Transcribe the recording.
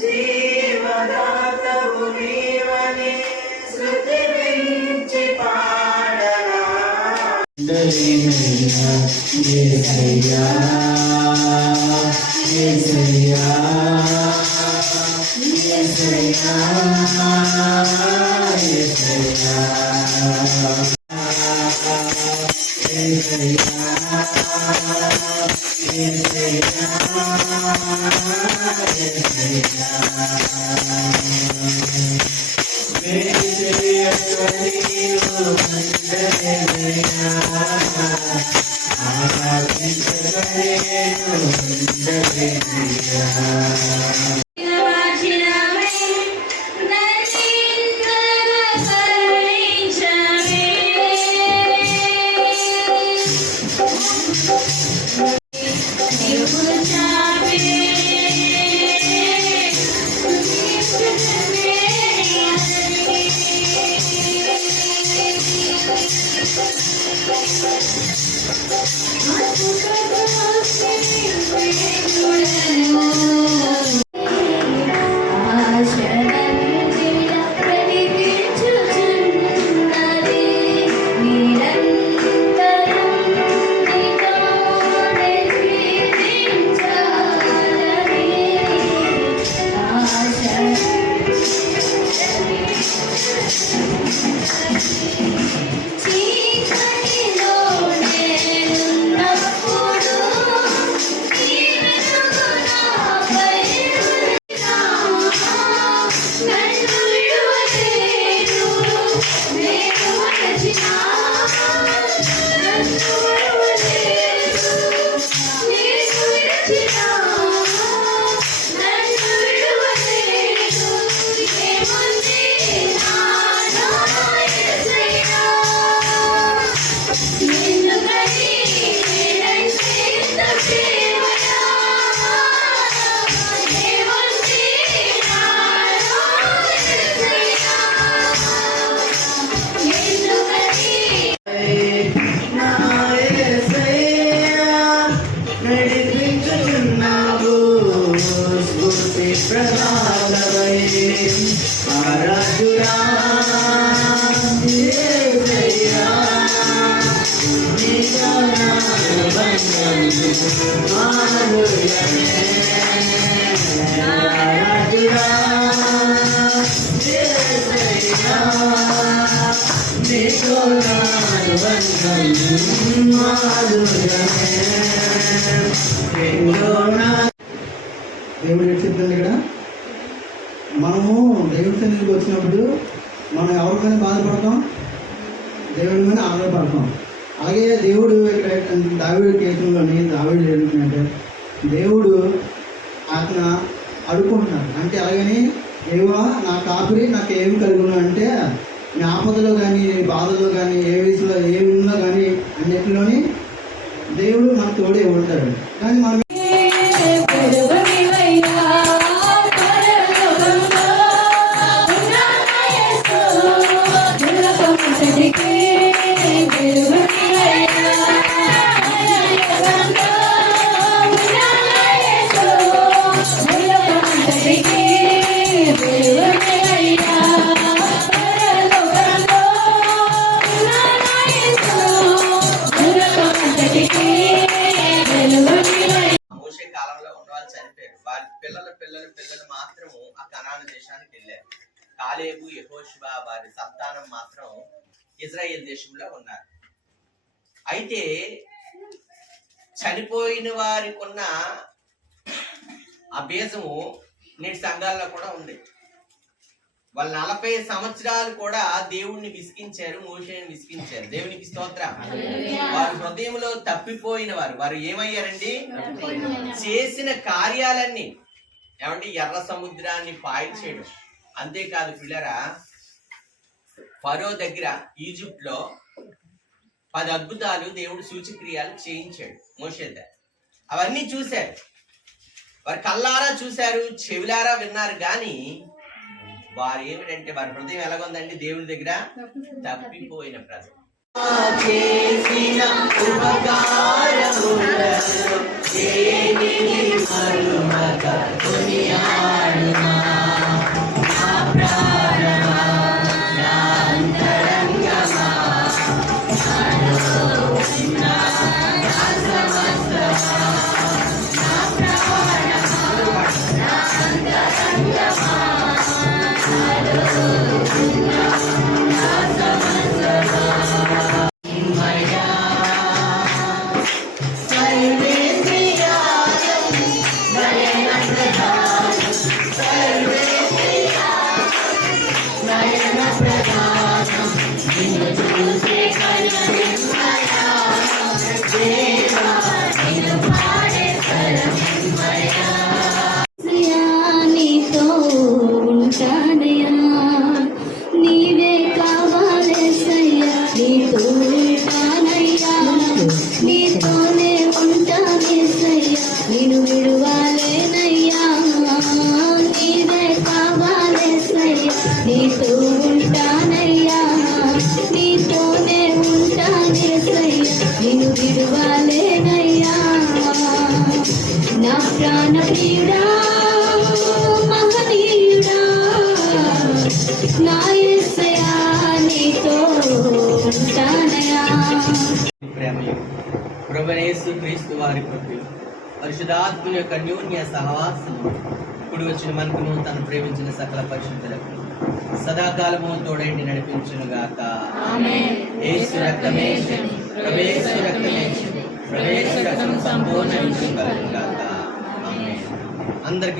జీవదాతవు నీవని శృతి మించి పాడనా యేసయ్యా యేసయ్యా యేసయ్యా యేసయ్యా దేవుడు ఏడు చెప్తుంది ఇక్కడ, మనము దేవుడి సన్నిధికి వచ్చినప్పుడు మనం ఎవరికైనా బాధపడతాం, దేవుడి మీద ఆనందపడతాం. అలాగే దేవుడు ఇక్కడ దావీదు కీర్తనలోని దావీదు ఏడుతుందంటే దేవుడు అతను అడుక్కుంటున్నాడు. అంటే అలాగని దేవా నా కాపురి నాకు ఏమి కలుగును అంటే నీ ఆపదలో కానీ నీ బాధలో కానీ ఏ వయసులో ఏమి ఉన్నా కానీ అన్నిటిలోని దేవుడు మనకు తోడే ఉంటాడు. కానీ మనం పిల్లలు మాత్రము ఆ కనాను దేశానికి వెళ్ళారు. కాలేబు యెహోషువ వారి సంతానం మాత్రం ఇజ్రాయేల్ దేశంలో ఉన్నారు. అయితే చనిపోయిన వారికి ఉన్న ఆ బీజము నేటి సంఘాల్లో కూడా ఉంది. వాళ్ళు 40 సంవత్సరాలు కూడా దేవుణ్ణి విసిగించారు, మోషేని విసిగించారు. దేవునికి స్తోత్రం. వారి హృదయంలో తప్పిపోయిన వారు ఏమయ్యారండి? చేసిన కార్యాలన్నీ ఏమంటే ఎర్ర సముద్రాన్ని పాయించేయడం. అంతేకాదు పిల్లరా, ఫరో దగ్గర ఈజిప్ట్ లో 10 అద్భుతాలు దేవుడు సూచక్రియాలు చేయించాడు మోషే దగ్గర. అవన్నీ చూశారు, వారు కళ్ళారా చూశారు, చెవిలారా విన్నారు. కానీ వారు ఏమిటంటే వారి హృదయం ఎలాగొందండి? దేవుని దగ్గర తప్పిపోయిన ప్రజలు. నిన్ను విడువాలేనయ్యా, నీవే కావాలేసయ్యా. నీతో ఉంటానయ్యా, నీతోనే ఉంటానేసయ్యా. నిన్ను విడువాలేనయ్యా, నా ప్రాణ ప్రియుడా, మహనీయుడా, నా యేసయ్యా, నీతో ఉంటానయ్యా. ప్రేమయు ప్రభువైన యేసు క్రీస్తు వారి కృపయు పరిశుద్ధాత్మ యొక్క అన్యోన్య సహవాసము ఇప్పుడు వచ్చిన మనకును తను ప్రేమించిన సకల పరిశుద్ధులకు సదాకాలము తోడైండి నడిపించును గాక. యేసు రక్తమే ప్రభేసు రక్తమే ప్రభేసు రక్తం సంపూర్ణ గాక. ఆమేన్. అందరికీ